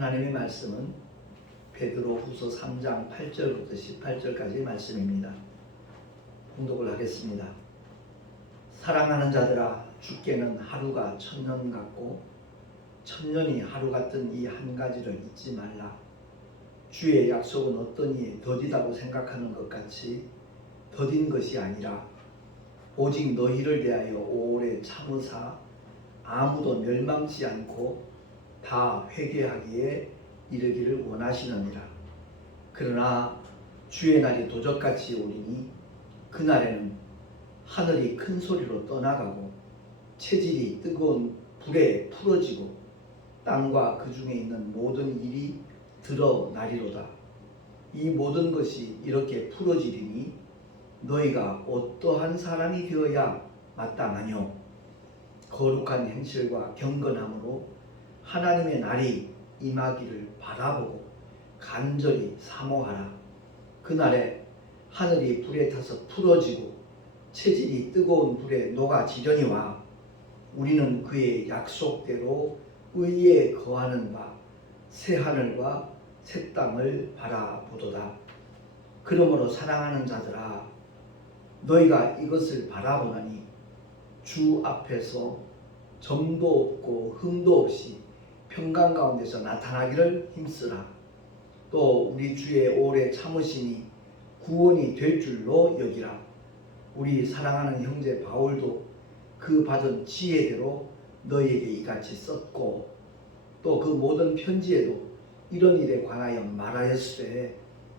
하나님의 말씀은 베드로후서 3장 8절부터 18절까지의 말씀입니다. 봉독을 하겠습니다. 사랑하는 자들아, 주께는 하루가 천년 같고 천년이 하루 같은 이 한 가지를 잊지 말라. 주의 약속은 어떤 이에 더디다고 생각하는 것 같이 더딘 것이 아니라 오직 너희를 대하여 오래 참으사 아무도 멸망치 않고 다 회개하기에 이르기를 원하시느니라. 그러나 주의 날이 도적같이 오리니 그날에는 하늘이 큰 소리로 떠나가고 체질이 뜨거운 불에 풀어지고 땅과 그 중에 있는 모든 일이 드러나리로다. 이 모든 것이 이렇게 풀어지리니 너희가 어떠한 사람이 되어야 마땅하뇨? 거룩한 행실과 경건함으로 하나님의 날이 임하기를 바라보고 간절히 사모하라. 그날에 하늘이 불에 타서 풀어지고 체질이 뜨거운 불에 녹아지려니와 우리는 그의 약속대로 의에 거하는 바 새 하늘과 새 땅을 바라보도다. 그러므로 사랑하는 자들아, 너희가 이것을 바라보나니 주 앞에서 점도 없고 흠도 없이 평강 가운데서 나타나기를 힘쓰라. 또 우리 주의 오래 참으심이 구원이 될 줄로 여기라. 우리 사랑하는 형제 바울도 그 받은 지혜대로 너희에게 이같이 썼고 또 그 모든 편지에도 이런 일에 관하여 말하였으되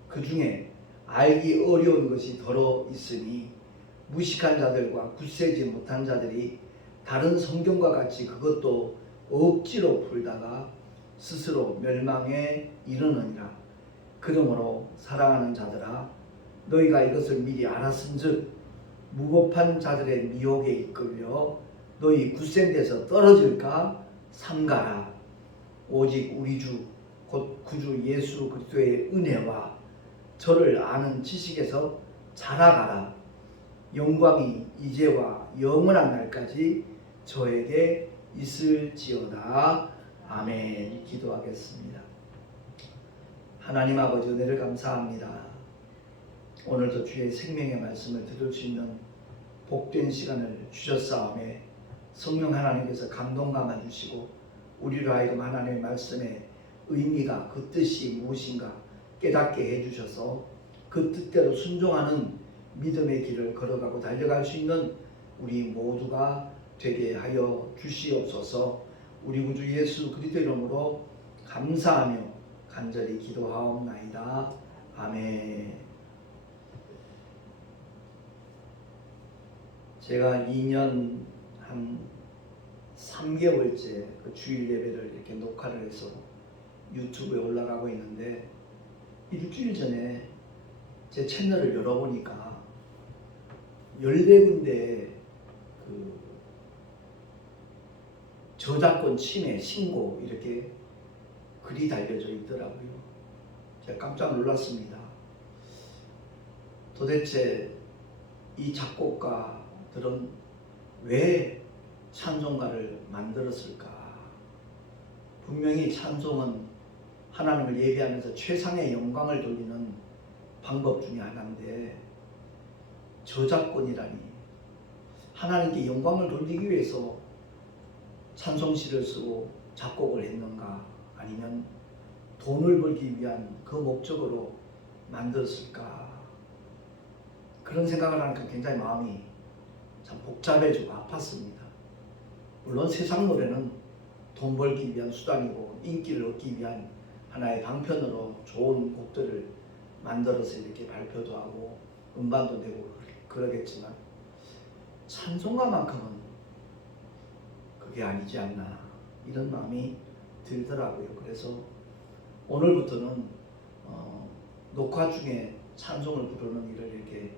그 중에 알기 어려운 것이 더러 있으니 무식한 자들과 굳세지 못한 자들이 다른 성경과 같이 그것도 억지로 풀다가 스스로 멸망에 이르느니라. 그러므로 사랑하는 자들아, 너희가 이것을 미리 알았은즉 무법한 자들의 미혹에 이끌려 너희 굳센 데서 떨어질까 삼가라. 오직 우리 주 곧 구주 예수 그리스도의 은혜와 저를 아는 지식에서 자라가라. 영광이 이제와 영원한 날까지 저에게 있을지어다. 아멘. 기도하겠습니다. 하나님 아버지, 은혜를 감사합니다. 오늘도 주의 생명의 말씀을 들을 수 있는 복된 시간을 주셨사오매 성령 하나님께서 감동 감아 주시고 우리로 하여금 하나님의 말씀의 의미가 그 뜻이 무엇인가 깨닫게 해주셔서 그 뜻대로 순종하는 믿음의 길을 걸어가고 달려갈 수 있는 우리 모두가 되게 하여 주시옵소서. 우리 구주 예수 그리스도 이름으로 감사하며 간절히 기도하옵나이다. 아멘. 제가 2년 한 3개월째 그 주일 예배를 이렇게 녹화를 해서 유튜브에 올라가고 있는데 일주일 전에 제 채널을 열어보니까 14군데 그 저작권 침해 신고 이렇게 글이 달려져 있더라고요. 제가 깜짝 놀랐습니다. 도대체 이 작곡가들은 왜 찬송가를 만들었을까? 분명히 찬송은 하나님을 예배하면서 최상의 영광을 돌리는 방법 중에 하나인데 저작권이라니, 하나님께 영광을 돌리기 위해서 찬송시를 쓰고 작곡을 했는가, 아니면 돈을 벌기 위한 그 목적으로 만들었을까? 그런 생각을 하니까 굉장히 마음이 참 복잡해지고 아팠습니다. 물론 세상 노래는 돈 벌기 위한 수단이고 인기를 얻기 위한 하나의 방편으로 좋은 곡들을 만들어서 이렇게 발표도 하고 음반도 내고 그러겠지만 찬송가만큼은 그게 아니지 않나, 이런 마음이 들더라고요. 그래서 오늘부터는 녹화 중에 찬송을 부르는 일을 이렇게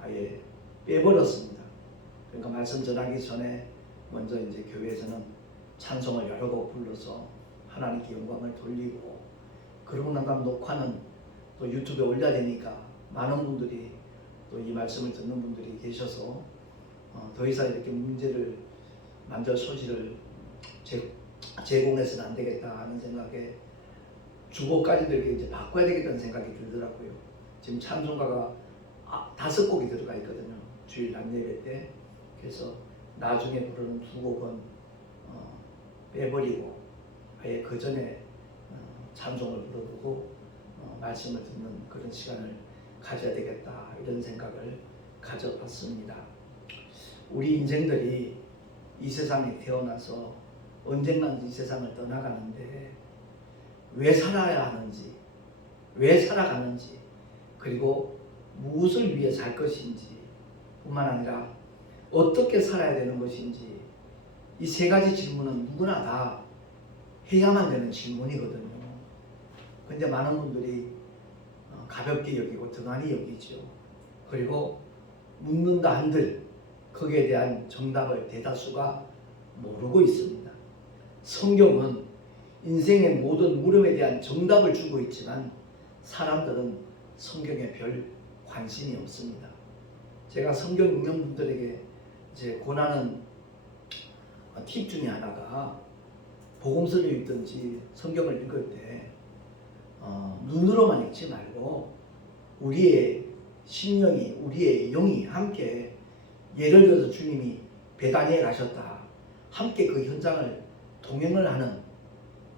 아예 빼버렸습니다. 그러니까 말씀 전하기 전에 먼저 이제 교회에서는 찬송을 여러 곡 불러서 하나님께 영광을 돌리고, 그러고 난 다음 녹화는 또 유튜브에 올려야 되니까 많은 분들이 또 이 말씀을 듣는 분들이 계셔서 더 이상 이렇게 문제를 만들 소지를 제 제공해서는 안 되겠다 하는 생각에 주곡까지도 이렇게 이제 바꿔야 되겠다는 생각이 들더라고요. 지금 찬송가가 5곡이 들어가 있거든요. 주일 낮 예배 때. 그래서 나중에 부르는 2곡은 빼버리고 아예 그 전에 찬송을 불러보고 말씀을 듣는 그런 시간을 가져야 되겠다 이런 생각을 가져봤습니다. 우리 인생들이 이 세상에 태어나서 언젠간 이 세상을 떠나가는데 왜 살아야 하는지, 왜 살아가는지, 그리고 무엇을 위해 살 것인지 뿐만 아니라 어떻게 살아야 되는 것인지, 이 3가지 질문은 누구나 다 해야만 되는 질문이거든요. 근데 많은 분들이 가볍게 여기고 등한히 여기죠. 그리고 묻는다 한들 거기에 대한 정답을 대다수가 모르고 있습니다. 성경은 인생의 모든 물음에 대한 정답을 주고 있지만 사람들은 성경에 별 관심이 없습니다. 제가 성경 읽는 분들에게 이제 권하는 팁 중에 하나가, 복음서를 읽든지 성경을 읽을 때 눈으로만 읽지 말고 우리의 심령이, 우리의 영이 함께, 예를 들어서 주님이 베다니에 가셨다, 함께 그 현장을 동행을 하는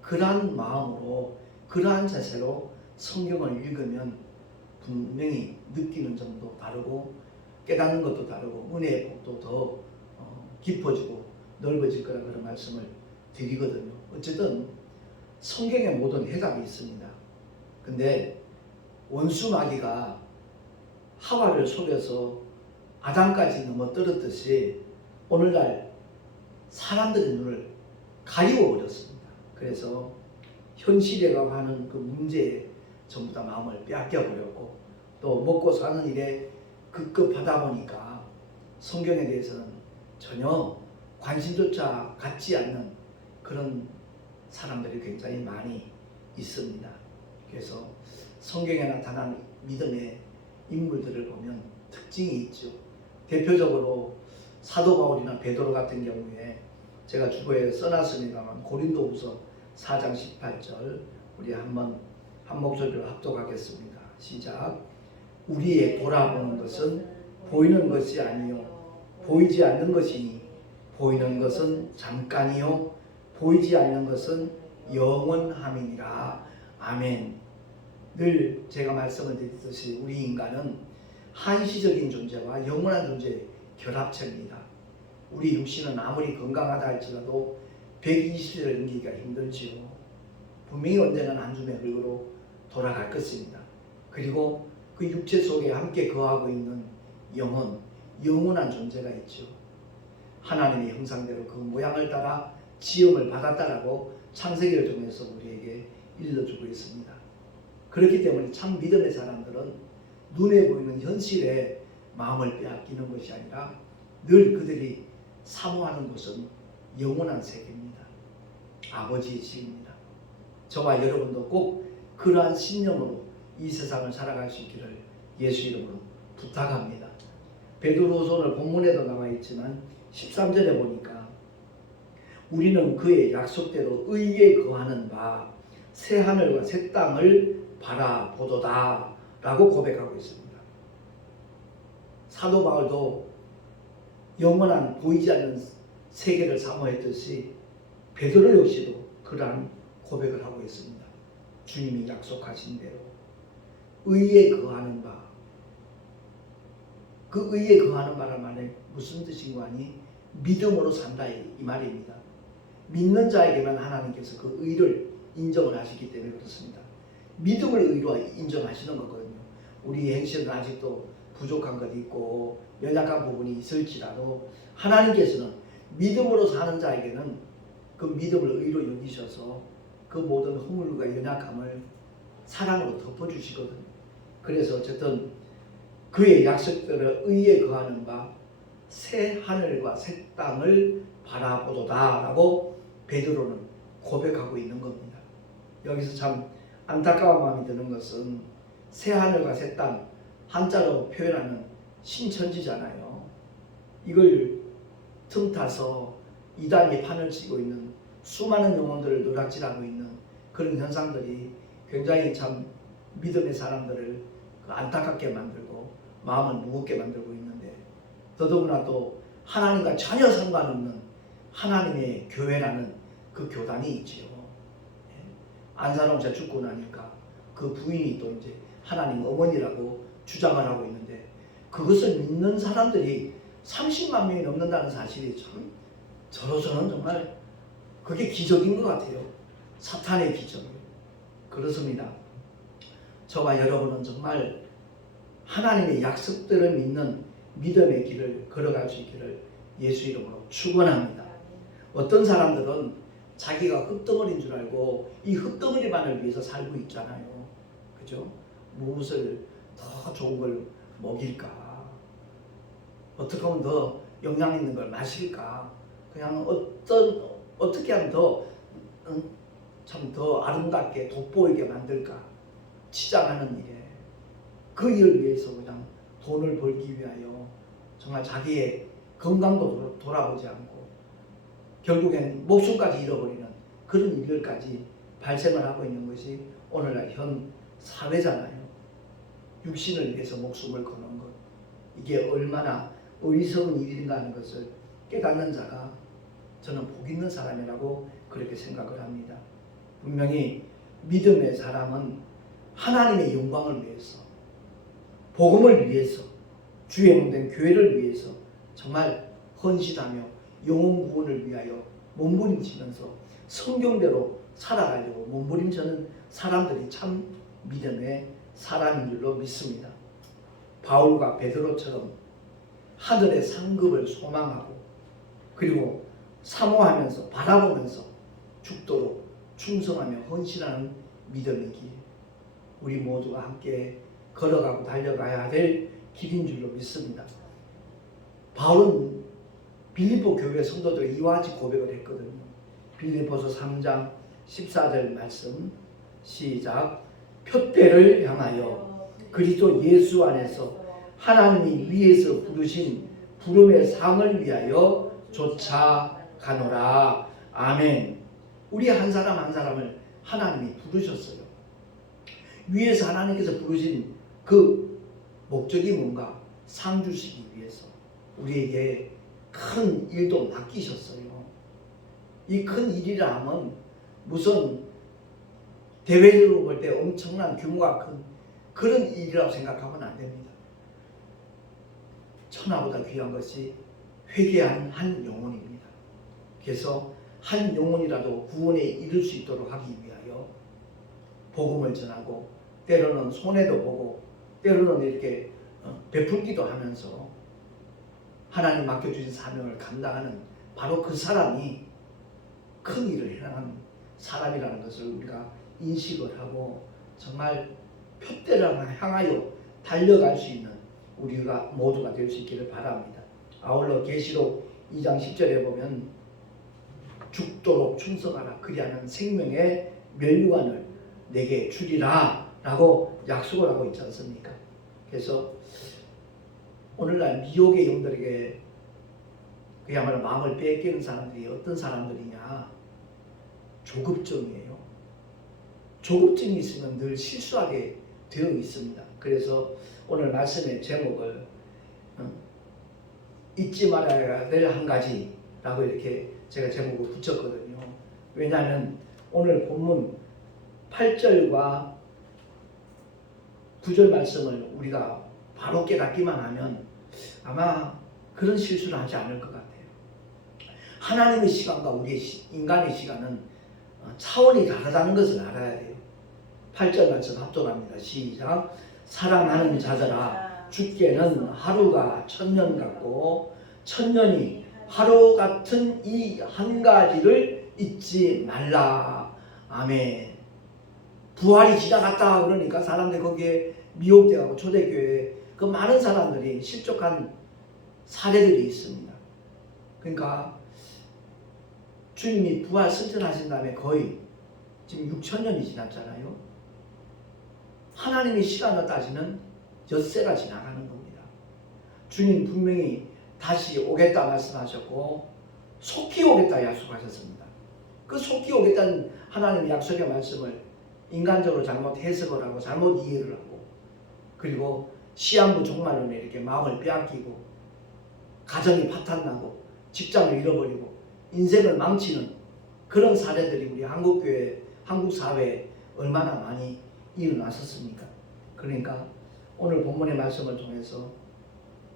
그러한 마음으로, 그러한 자세로 성경을 읽으면 분명히 느끼는 점도 다르고 깨닫는 것도 다르고 은혜의 폭도 더 깊어지고 넓어질 거라 그런 말씀을 드리거든요. 어쨌든 성경에 모든 해답이 있습니다. 근데 원수 마귀가 하와를 속여서 아담까지 넘어뜨렸듯이 오늘날 사람들의 눈을 가리워 버렸습니다. 그래서 현실이라고 하는 그 문제에 전부 다 마음을 빼앗겨 버렸고, 또 먹고 사는 일에 급급하다 보니까 성경에 대해서는 전혀 관심조차 갖지 않는 그런 사람들이 굉장히 많이 있습니다. 그래서 성경에 나타난 믿음의 인물들을 보면 특징이 있죠. 대표적으로 사도 바울이나 베드로 같은 경우에 제가 주보에 써놨습니다만, 고린도후서 4장 18절 우리 한번 한 목소리로 합독하겠습니다. 시작. 우리의 돌아보는 것은 보이는 것이 아니요 보이지 않는 것이니, 보이는 것은 잠깐이요 보이지 않는 것은 영원함이니라. 아멘. 늘 제가 말씀을 드렸듯이 우리 인간은 한시적인 존재와 영원한 존재의 결합체입니다. 우리 육신은 아무리 건강하다 할지라도 120세를 넘기기가 힘들지요. 분명히 언제나 안중의 흙으로 돌아갈 것입니다. 그리고 그 육체 속에 함께 거하고 있는 영은 영원한 존재가 있죠. 하나님의 형상대로 그 모양을 따라 지음을 받았다라고 창세기를 통해서 우리에게 일러주고 있습니다. 그렇기 때문에 참 믿음의 사람들은 눈에 보이는 현실에 마음을 빼앗기는 것이 아니라 늘 그들이 사모하는 것은 영원한 세계입니다. 아버지의 집입니다. 저와 여러분도 꼭 그러한 신념으로 이 세상을 살아갈 수 있기를 예수 이름으로 부탁합니다. 베드로서는 본문에도 나와 있지만 13절에 보니까 우리는 그의 약속대로 의에 거하는 바 새 하늘과 새 땅을 바라보도다 라고 고백하고 있습니다. 사도 바울도 영원한 보이지 않는 세계를 사모했듯이 베드로 역시도 그러한 고백을 하고 있습니다. 주님이 약속하신 대로 의에 거하는 바, 그 의에 거하는 바란 말에 무슨 뜻인가 하니 믿음으로 산다 이 말입니다. 믿는 자에게만 하나님께서 그 의를 인정을 하시기 때문에 그렇습니다. 믿음을 의로 인정하시는 거거든요. 우리 행실은 아직도 부족한 것이 있고 연약한 부분이 있을지라도 하나님께서는 믿음으로 사는 자에게는 그 믿음을 의로 여기셔서 그 모든 허물과 연약함을 사랑으로 덮어주시거든요. 그래서 어쨌든 그의 약속대로 의에 거하는 바 새 하늘과 새 땅을 바라보도다 라고 베드로는 고백하고 있는 겁니다. 여기서 참 안타까운 마음이 드는 것은 새 하늘과 새 땅, 한자로 표현하는 신천지잖아요. 이걸 틈타서 이단이 판을 치고 있는 수많은 영혼들을 누락질하고 있는 그런 현상들이 굉장히 참 믿음의 사람들을 안타깝게 만들고 마음을 무겁게 만들고 있는데, 더더구나 또 하나님과 전혀 상관없는 하나님의 교회라는 그 교단이 있지요. 안산홍차 죽고 나니까 그 부인이 또 이제 하나님 어머니라고 주장을 하고 있는데, 그것을 믿는 사람들이 30만 명이 넘는다는 사실이 참 저로서는 정말 그게 기적인 것 같아요. 사탄의 기적이요. 그렇습니다. 저와 여러분은 정말 하나님의 약속들을 믿는 믿음의 길을 걸어갈 수 있기를 예수 이름으로 축원합니다. 어떤 사람들은 자기가 흙덩어리인 줄 알고 이 흙덩어리만을 위해서 살고 있잖아요. 그죠? 무엇을 더 좋은 걸 먹일까? 어떻게 하면 더 영양 있는 걸 마실까? 그냥 어떻게 하면 참 더 아름답게 돋보이게 만들까? 치장하는 일에 그 일을 위해서 그냥 돈을 벌기 위하여 정말 자기의 건강도 돌아보지 않고 결국엔 목숨까지 잃어버리는 그런 일들까지 발생을 하고 있는 것이 오늘날 현 사회잖아요. 육신을 위해서 목숨을 거는 것, 이게 얼마나 어리석은 일인가 하는 것을 깨닫는 자가 저는 복 있는 사람이라고 그렇게 생각을 합니다. 분명히 믿음의 사람은 하나님의 영광을 위해서, 복음을 위해서, 주의 몸된 교회를 위해서 정말 헌신하며 영혼 구원을 위하여 몸부림치면서 성경대로 살아가려고 몸부림치는 사람들이 참 믿음의 사람인 줄로 믿습니다. 바울과 베드로처럼 하늘의 상급을 소망하고 그리고 사모하면서 바라보면서 죽도록 충성하며 헌신하는 믿음의 길, 우리 모두가 함께 걸어가고 달려가야 될 길인 줄로 믿습니다. 바울은 빌립보 교회 성도들에게 이와 같이 고백을 했거든요. 빌립보서 3장 14절 말씀 시작. 표대를 향하여 그리스도 예수 안에서 하나님이 위에서 부르신 부름의 상을 위하여 쫓아가노라. 아멘. 우리 한 사람 한 사람을 하나님이 부르셨어요. 위에서 하나님께서 부르신 그 목적이 뭔가? 상 주시기 위해서 우리에게 큰 일도 맡기셨어요. 이 큰 일이라 하면 무슨 대외적으로 볼 때 엄청난 규모가 큰 그런 일이라고 생각하면 안 됩니다. 천하보다 귀한 것이 회개한 한 영혼입니다. 그래서 한 영혼이라도 구원에 이를 수 있도록 하기 위하여 복음을 전하고 때로는 손해도 보고 때로는 이렇게 베풀기도 하면서 하나님 맡겨주신 사명을 감당하는 바로 그 사람이 큰 일을 해나가는 사람이라는 것을 우리가 인식을 하고 정말 표대를 향하여 달려갈 수 있는 우리가 모두가 될 수 있기를 바랍니다. 아울러 계시록 2장 10절에 보면 죽도록 충성하라 그리하는 생명의 멸류관을 내게 주리라 라고 약속을 하고 있지 않습니까? 그래서 오늘날 미혹의 영들에게 그야말로 마음을 뺏기는 사람들이 어떤 사람들이냐? 조급증이에요. 조급증이 있으면 늘 실수하게 되어 있습니다. 그래서 오늘 말씀의 제목을 잊지 말아야 될 한 가지라고 이렇게 제가 제목을 붙였거든요. 왜냐하면 오늘 본문 8절과 9절 말씀을 우리가 바로 깨닫기만 하면 아마 그런 실수를 하지 않을 것 같아요. 하나님의 시간과 우리의 인간의 시간은 차원이 다르다는 것을 알아야 돼요. 8절 말씀 합독합니다. 시작. 사랑하는 자들아 주께는 하루가 1000년 같고 1000년이 하루 같은 이 한 가지를 잊지 말라. 아멘. 부활이 지나갔다 그러니까 사람들이 거기에 미혹되고 초대교회에 그 많은 사람들이 실족한 사례들이 있습니다. 그러니까 주님이 부활 승천하신 다음에 거의 지금 6000년이 지났잖아요. 하나님의 시간을 따지면 엿새가 지나가는 겁니다. 주님 분명히 다시 오겠다 말씀하셨고 속히 오겠다 약속하셨습니다. 그 속히 오겠다는 하나님의 약속의 말씀을 인간적으로 잘못 해석을 하고 잘못 이해를 하고, 그리고 시한부 종말론에 이렇게 마음을 빼앗기고 가정이 파탄나고 직장을 잃어버리고 인생을 망치는 그런 사례들이 우리 한국교회, 한국 사회에 얼마나 많이 일어났었습니까? 그러니까 오늘 본문의 말씀을 통해서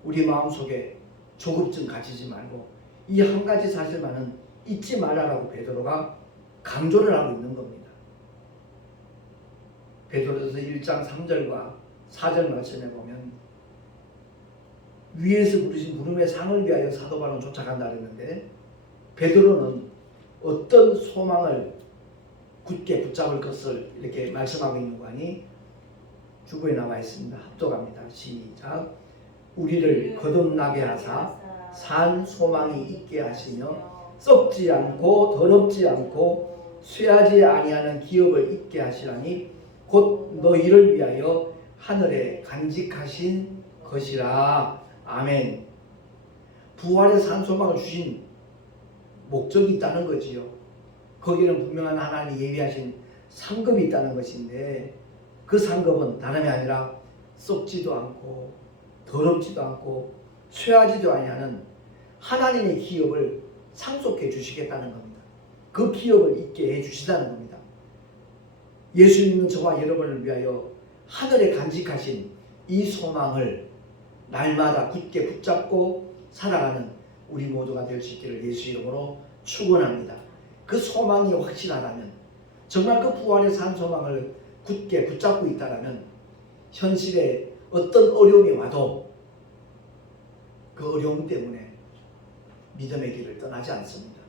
우리 마음속에 조급증 가지지 말고 이 한 가지 사실만은 잊지 말라라고 베드로가 강조를 하고 있는 겁니다. 베드로서 1장 3절과 4절 말씀에 보면 위에서 부르신 부름의 상을 위하여 사도 바울은 쫓아간다 그랬는데, 베드로는 어떤 소망을 굳게 붙잡을 것을 이렇게 말씀하고 있는 거 아니? 주부에 나와 있습니다. 합독합니다. 시작. 우리를 거듭나게 하사 산 소망이 있게 하시며 썩지 않고 더럽지 않고 쇠하지 아니하는 기업을 있게 하시라니 곧 너희를 위하여 하늘에 간직하신 것이라. 아멘. 부활의 산 소망을 주신 목적이 있다는 거지요. 거기는 분명한 하나님이 예비하신 상급이 있다는 것인데, 그 상급은 다름이 아니라 썩지도 않고 더럽지도 않고 쇠하지도 아니하는 하나님의 기업을 상속해 주시겠다는 겁니다. 그 기업을 있게 해 주시다는 겁니다. 예수 믿는 저와 여러분을 위하여 하늘에 간직하신 이 소망을 날마다 굳게 붙잡고 살아가는 우리 모두가 될 수 있기를 예수 이름으로 축원합니다. 그 소망이 확실하다면, 정말 그 부활의 산 소망을 굳게 붙잡고 있다면 현실에 어떤 어려움이 와도 그 어려움 때문에 믿음의 길을 떠나지 않습니다.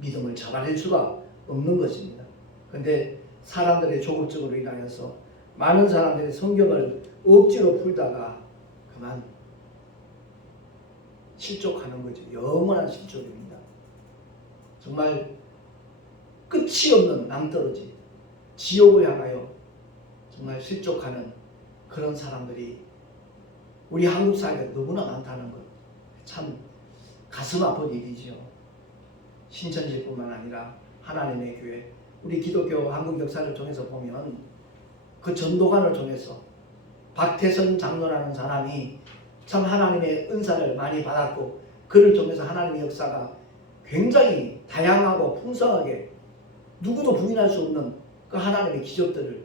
믿음을 잡아낼 수가 없는 것입니다. 그런데 사람들의 조급증으로 인하여서 많은 사람들이 성경을 억지로 풀다가 그만 실족하는 거죠. 영원한 실족입니다. 정말 끝이 없는 낭떠러지, 지옥을 향하여 정말 실족하는 그런 사람들이 우리 한국 사회에 너무나 많다는 것, 참 가슴 아픈 일이죠. 신천지뿐만 아니라 하나님의 교회, 우리 기독교 한국 역사를 통해서 보면 그 전도관을 통해서 박태선 장로라는 사람이 참 하나님의 은사를 많이 받았고, 그를 통해서 하나님의 역사가 굉장히 다양하고 풍성하게 누구도 부인할 수 없는 그 하나님의 기적들을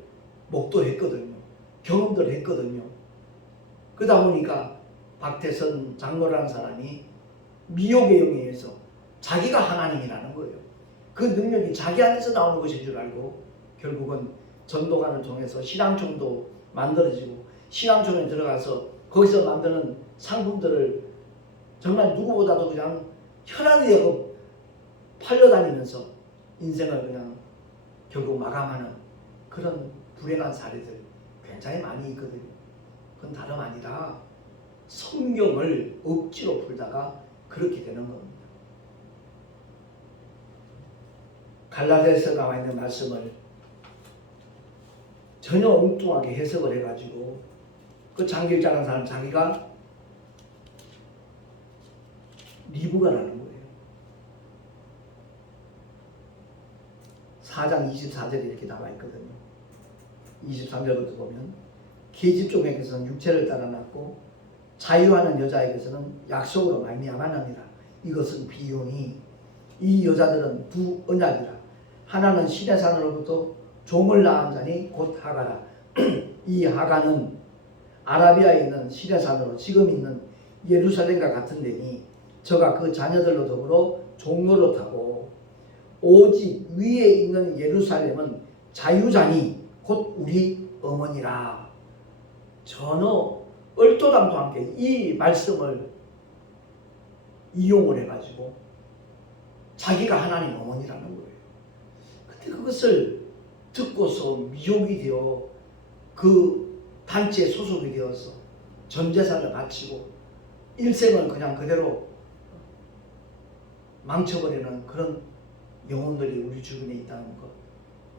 목도했거든요. 경험들을 했거든요. 그러다 보니까 박태선 장로라는 사람이 미혹의 영에 의해서 자기가 하나님이라는 거예요. 그 능력이 자기 안에서 나오는 것인 줄 알고 결국은 전도관을 통해서 신앙촌도 만들어지고, 신앙촌에 들어가서 거기서 만드는 상품들을 정말 누구보다도 그냥 현안을 여고 팔려다니면서 인생을 그냥 결국 마감하는 그런 불행한 사례들 굉장히 많이 있거든요. 그건 다름 아니라 성경을 억지로 풀다가 그렇게 되는 겁니다. 갈라디아서에 나와 있는 말씀을 전혀 엉뚱하게 해석을 해가지고 그 장기자라는 사람 자기가 리브가 나는 거예요. 4장 24절에 이렇게 나와 있거든요. 23절부터 보면 계집종에게서는 육체를 따라 낳고 자유하는 여자에게서는 약속으로 말미암았느니라. 이것은 비유니 이 여자들은 두 언약이라. 하나는 신의 산으로부터 종을 낳은 자니 곧 하가라. 이 하가는 아라비아에 있는 신의 산으로 지금 있는 예루살렘과 같은 데니 저가 그 자녀들로 더불어 종노릇하고, 오직 위에 있는 예루살렘은 자유자니 곧 우리 어머니라. 전혀 얼토당토 않게 이 말씀을 이용을 해가지고 자기가 하나님 어머니라는 거예요. 근데 그것을 듣고서 미혹이 되어 그 단체에 소속이 되어서 전 재산을 바치고 일생을 그냥 그대로 망쳐버리는 그런 영혼들이 우리 주변에 있다는 것,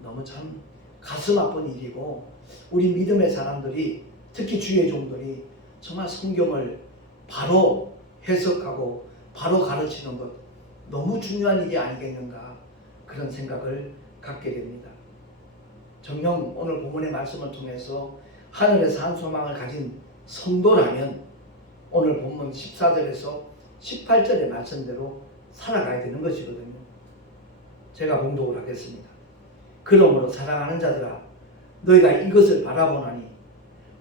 너무 참 가슴 아픈 일이고, 우리 믿음의 사람들이, 특히 주의 종들이 정말 성경을 바로 해석하고 바로 가르치는 것, 너무 중요한 일이 아니겠는가 그런 생각을 갖게 됩니다. 정녕 오늘 본문의 말씀을 통해서 하늘에서 한 소망을 가진 성도라면 오늘 본문 14절에서 18절의 말씀대로 살아가야 되는 것이거든요. 제가 봉독을 하겠습니다. 그러므로 사랑하는 자들아, 너희가 이것을 바라보나니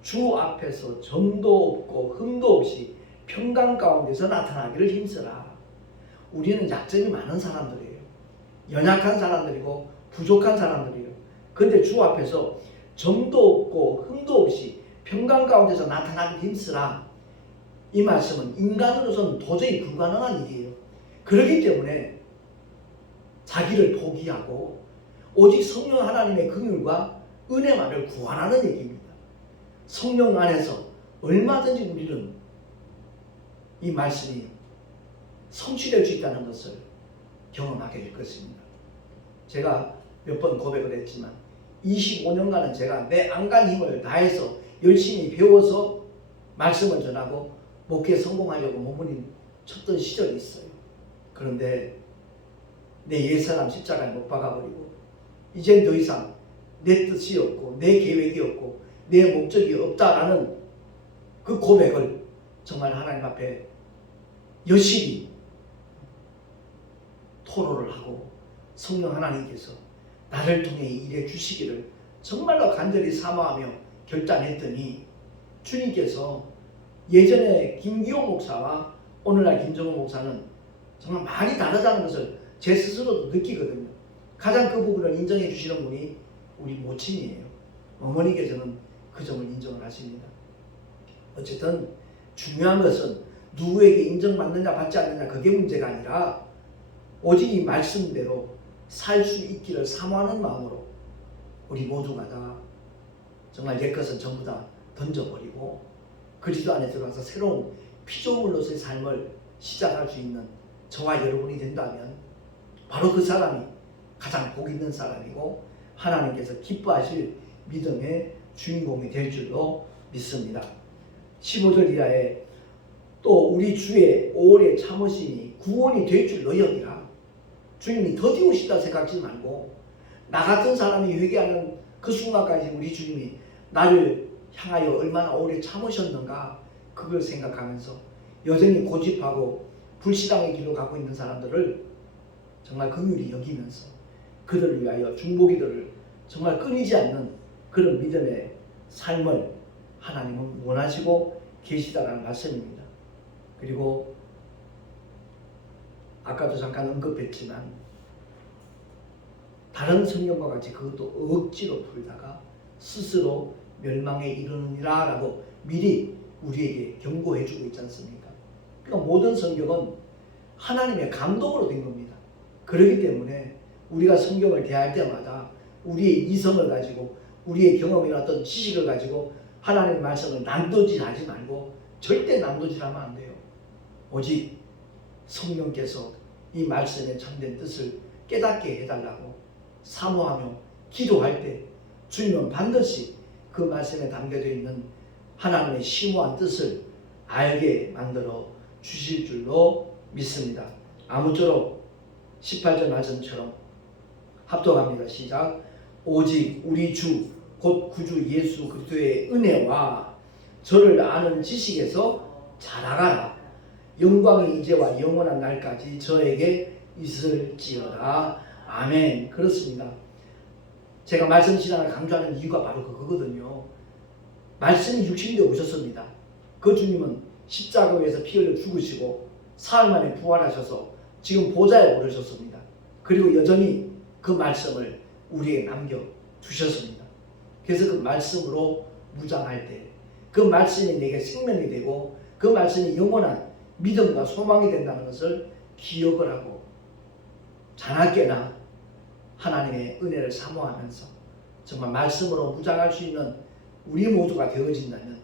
주 앞에서 점도 없고 흠도 없이 평강 가운데서 나타나기를 힘쓰라. 우리는 약점이 많은 사람들이에요. 연약한 사람들이고 부족한 사람들이에요. 그런데 주 앞에서 점도 없고 흠도 없이 평강 가운데서 나타나기 힘쓰라. 이 말씀은 인간으로서는 도저히 불가능한 일이에요. 그렇기 때문에 자기를 포기하고 오직 성령 하나님의 긍휼과 은혜만을 구하라는 얘기입니다. 성령 안에서 얼마든지 우리는 이 말씀이 성취될 수 있다는 것을 경험하게 될 것입니다. 제가 몇 번 고백을 했지만 25년간은 제가 내 안간 힘을 다해서 열심히 배워서 말씀을 전하고 목회에 성공하려고 몸부림쳤던 시절이 있어요. 그런데 내 옛사람 십자가에 못 박아버리고 이젠 더 이상 내 뜻이 없고 내 계획이 없고 내 목적이 없다라는 그 고백을 정말 하나님 앞에 여실히 토로를 하고 성령 하나님께서 나를 통해 일해 주시기를 정말로 간절히 사모하며 결단했더니 주님께서 예전에 김기호 목사와 오늘날 김정은 목사는 정말 많이 다르다는 것을 제 스스로도 느끼거든요. 가장 그 부분을 인정해 주시는 분이 우리 모친이에요. 어머니께서는 그 점을 인정을 하십니다. 어쨌든 중요한 것은 누구에게 인정받느냐 받지 않느냐 그게 문제가 아니라 오직 이 말씀대로 살 수 있기를 사모하는 마음으로 우리 모두가 다 정말 옛것은 전부 다 던져버리고 그리스도 안에 들어가서 새로운 피조물로서의 삶을 시작할 수 있는 저와 여러분이 된다면 바로 그 사람이 가장 복 있는 사람이고 하나님께서 기뻐하실 믿음의 주인공이 될 줄로 믿습니다. 15절 이하에 또 우리 주의 오래 참으심이 구원이 될 줄로 여기라. 주님이 더디오시다 생각하지 말고 나 같은 사람이 회개하는 그 순간까지 우리 주님이 나를 향하여 얼마나 오래 참으셨는가 그걸 생각하면서 여전히 고집하고 불신앙의 길로 가고 있는 사람들을 정말 긍휼히 여기면서 그들을 위하여 중보기도를 정말 끊이지 않는 그런 믿음의 삶을 하나님은 원하시고 계시다라는 말씀입니다. 그리고 아까도 잠깐 언급했지만 다른 성경과 같이 그것도 억지로 풀다가 스스로 멸망에 이르느니라 라고 미리 우리에게 경고해 주고 있지 않습니까? 그러니까 모든 성경은 하나님의 감동으로 된 겁니다. 그렇기 때문에 우리가 성경을 대할 때마다 우리의 이성을 가지고 우리의 경험이나 어떤 지식을 가지고 하나님의 말씀을 난도질하지 말고 절대 난도질하면 안 돼요. 오직 성령께서 이 말씀의 참된 뜻을 깨닫게 해달라고 사모하며 기도할 때 주님은 반드시 그 말씀에 담겨져 있는 하나님의 심오한 뜻을 알게 만들어 주실 줄로 믿습니다. 아무쪼록 18절 말씀처럼 합독합니다. 시작. 오직 우리 주 곧 구주 예수 그리스도의 은혜와 저를 아는 지식에서 자라가라. 영광이 이제와 영원한 날까지 저에게 있을지어다. 아멘. 그렇습니다. 제가 말씀 신앙을 강조하는 이유가 바로 그거거든요. 말씀이 육신되어 오셨습니다. 그 주님은 십자가 위에서 피 흘려 죽으시고 사흘 만에 부활하셔서 지금 보좌에 오르셨습니다. 그리고 여전히 그 말씀을 우리에게 남겨두셨습니다. 그래서 그 말씀으로 무장할 때 그 말씀이 내게 생명이 되고 그 말씀이 영원한 믿음과 소망이 된다는 것을 기억을 하고 자나깨나 하나님의 은혜를 사모하면서 정말 말씀으로 무장할 수 있는 우리 모두가 되어진다면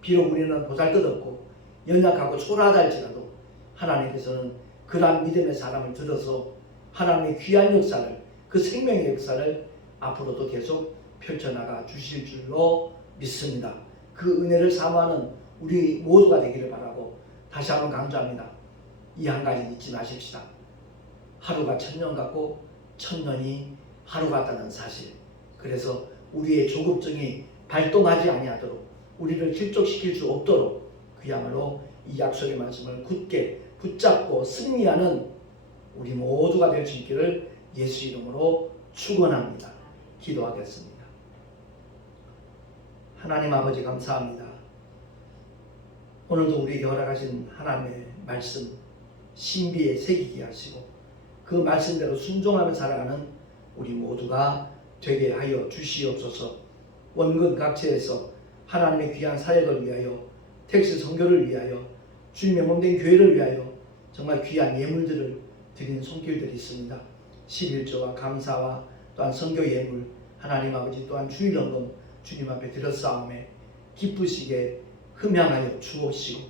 비록 우리는 보잘것없고 연약하고 초라하다 할지라도 하나님께서는 그러한 믿음의 사람을 들어서 하나님의 귀한 역사를 그 생명의 역사를 앞으로도 계속 펼쳐나가 주실 줄로 믿습니다. 그 은혜를 사모하는 우리 모두가 되기를 바라고 다시 한번 강조합니다. 이 한 가지 잊지 마십시다. 하루가 천년 같고 천년이 하루 같다는 사실. 그래서 우리의 조급증이 발동하지 아니하도록, 우리를 실족시킬 수 없도록 그야말로 이 약속의 말씀을 굳게 붙잡고 승리하는 우리 모두가 될 수 있기를 예수 이름으로 축원합니다. 기도하겠습니다. 하나님 아버지 감사합니다. 오늘도 우리에게 허락하신 하나님의 말씀 신비에 새기게 하시고 그 말씀대로 순종하며 살아가는 우리 모두가 되게 하여 주시옵소서. 원근 각처에서 하나님의 귀한 사역을 위하여, 택시 선교를 위하여, 주님의 몸된 교회를 위하여 정말 귀한 예물들을 드리는 손길들이 있습니다. 11조와 감사와 또한 선교 예물, 하나님 아버지 또한 주일 헌금 주님 앞에 드렸사오매 기쁘시게 흠양하여 주옵시고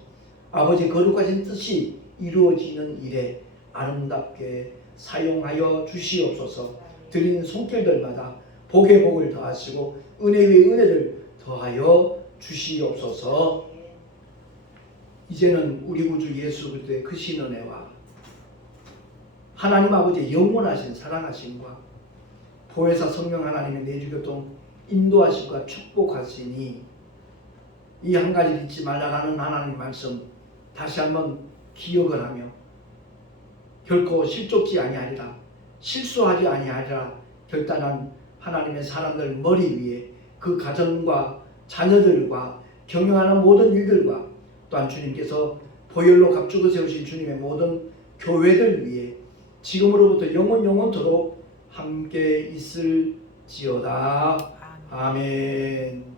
아버지 거룩하신 뜻이 이루어지는 일에 아름답게 사용하여 주시옵소서. 드리는 손길들마다 복의 복을 더하시고 은혜 위에 은혜를 더하여 주시옵소서. 이제는 우리 구주 예수 그리스도의 크신 은혜와 하나님 아버지의 영원하신 사랑하심과 보혜사 성령 하나님의 내주교통 인도하심과 축복하시니 이 한 가지를 잊지 말라라는 하나님 말씀 다시 한번 기억을 하며 결코 실족지 아니하리라, 실수하지 아니하리라 결단한 하나님의 사람들 머리 위에 그 가정과 자녀들과 경영하는 모든 일들과 또한 주님께서 보혈로 값주고 세우신 주님의 모든 교회들 위에 지금으로부터 영원토록 함께 있을지어다. 아멘.